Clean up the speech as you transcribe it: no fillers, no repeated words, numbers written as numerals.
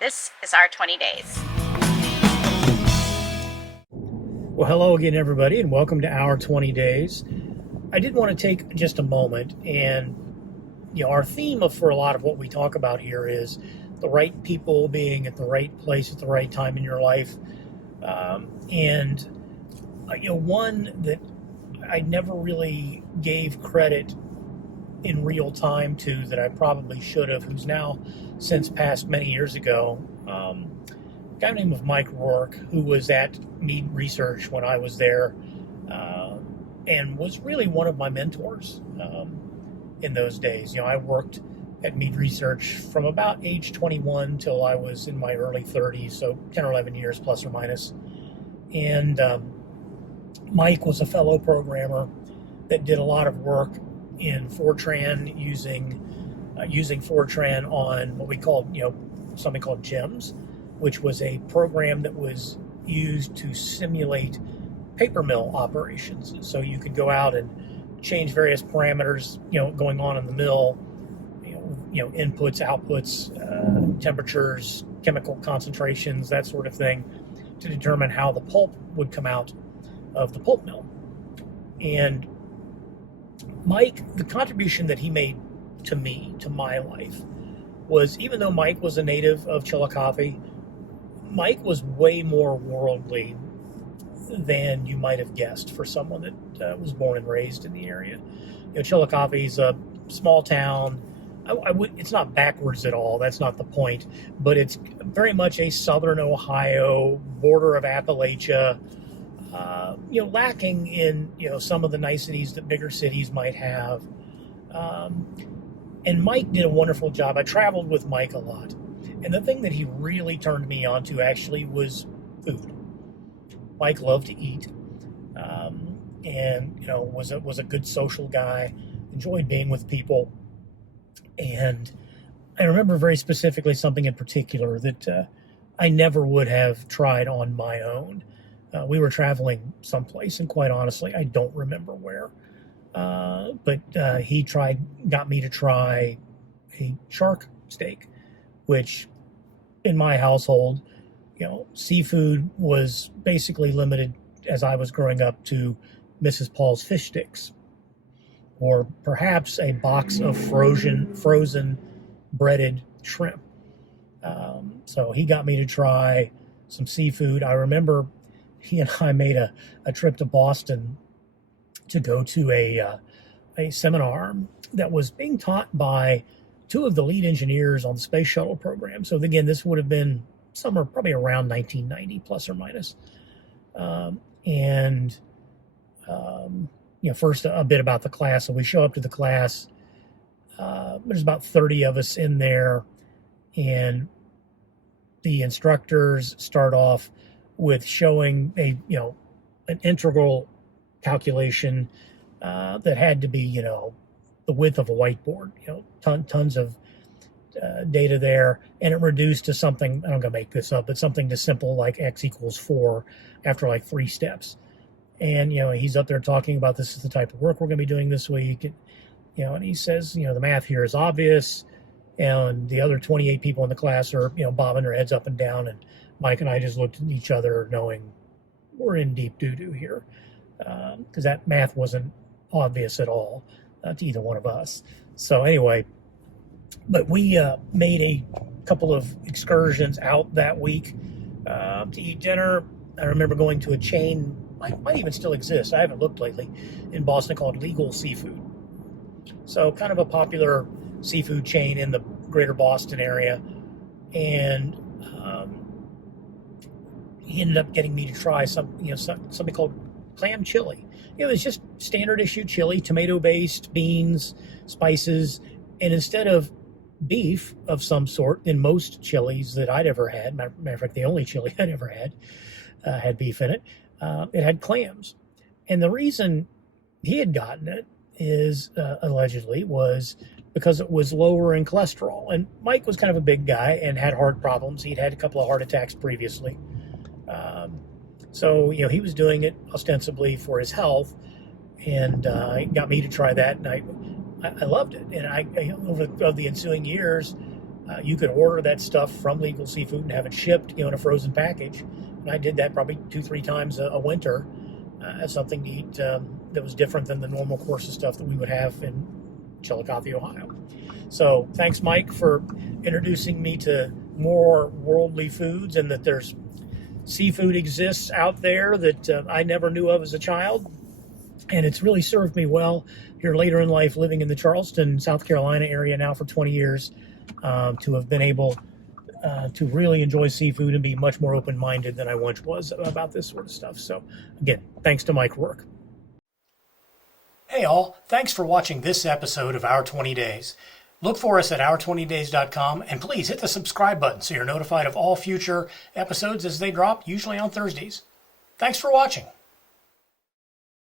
This is our 20 days. Well, hello again, everybody, and welcome to our 20 days. I did want to take just a moment, and our theme for a lot of what we talk about here is the right people being at the right place at the right time in your life. One that I never really gave credit in real time to that I probably should have, who's now since passed many years ago, a guy named Mike Rourke, who was at Mead Research when I was there, and was really one of my mentors in those days. I worked at Mead Research from about age 21 till I was in my early 30s, so 10 or 11 years plus or minus. And Mike was a fellow programmer that did a lot of work in Fortran, using Fortran on what we called, something called GEMS, which was a program that was used to simulate paper mill operations. So you could go out and change various parameters, going on in the mill, inputs, outputs, temperatures, chemical concentrations, that sort of thing, to determine how the pulp would come out of the pulp mill. And Mike, the contribution that he made to me, to my life, was, even though Mike was a native of Chillicothe, Mike was way more worldly than you might have guessed for someone that was born and raised in the area. Chillicothe is a small town. It's not backwards at all. That's not the point. But it's very much a southern Ohio, border of Appalachia, lacking in, some of the niceties that bigger cities might have. And Mike did a wonderful job. I traveled with Mike a lot. And the thing that he really turned me on to actually was food. Mike loved to eat, and was a good social guy, enjoyed being with people. And I remember very specifically something in particular that I never would have tried on my own. We were traveling someplace, and quite honestly, I don't remember where. But he got me to try a shark steak, which in my household, seafood was basically limited as I was growing up to Mrs. Paul's fish sticks, or perhaps a box of frozen breaded shrimp. So he got me to try some seafood. I remember he and I made a trip to Boston to go to a seminar that was being taught by two of the lead engineers on the space shuttle program. So again, this would have been somewhere probably around 1990 plus or minus. First a bit about the class. So we show up to the class. There's about 30 of us in there, and the instructors start off with showing an integral calculation that had to be, the width of a whiteboard, tons of data there, and it reduced to something, I'm going to make this up, but something just simple like x equals 4 after like 3 steps. And, he's up there talking about, this is the type of work we're going to be doing this week. And, and he says, the math here is obvious. And the other 28 people in the class are, bobbing their heads up and down. And Mike and I just looked at each other knowing we're in deep doo-doo here. Because that math wasn't obvious at all to either one of us. So anyway, but we made a couple of excursions out that week to eat dinner. I remember going to a chain, might even still exist, I haven't looked lately, in Boston, called Legal Seafood. So kind of a popular seafood chain in the greater Boston area. And he ended up getting me to try something called clam chili. It was just standard issue chili, tomato-based, beans, spices, and instead of beef of some sort in most chilies that I'd ever had, matter of fact, the only chili I'd ever had beef in it, it had clams. And the reason he had gotten it is, allegedly, was because it was lower in cholesterol. And Mike was kind of a big guy and had heart problems. He'd had a couple of heart attacks previously. So, he was doing it ostensibly for his health, and he got me to try that, and I loved it. And over the ensuing years, You could order that stuff from Legal Seafood and have it shipped, in a frozen package. And I did that probably 2-3 times a winter as something to eat that was different than the normal course of stuff that we would have in Chillicothe, Ohio. So thanks, Mike, for introducing me to more worldly foods, and that there's seafood exists out there that I never knew of as a child. And it's really served me well here later in life, living in the Charleston, South Carolina area now for 20 years, to have been able to really enjoy seafood and be much more open-minded than I once was about this sort of stuff. So again, thanks to Mike Rourke. Hey all, thanks for watching this episode of Our 20 Days. Look for us at our20days.com, and please hit the subscribe button so you're notified of all future episodes as they drop, usually on Thursdays. Thanks for watching.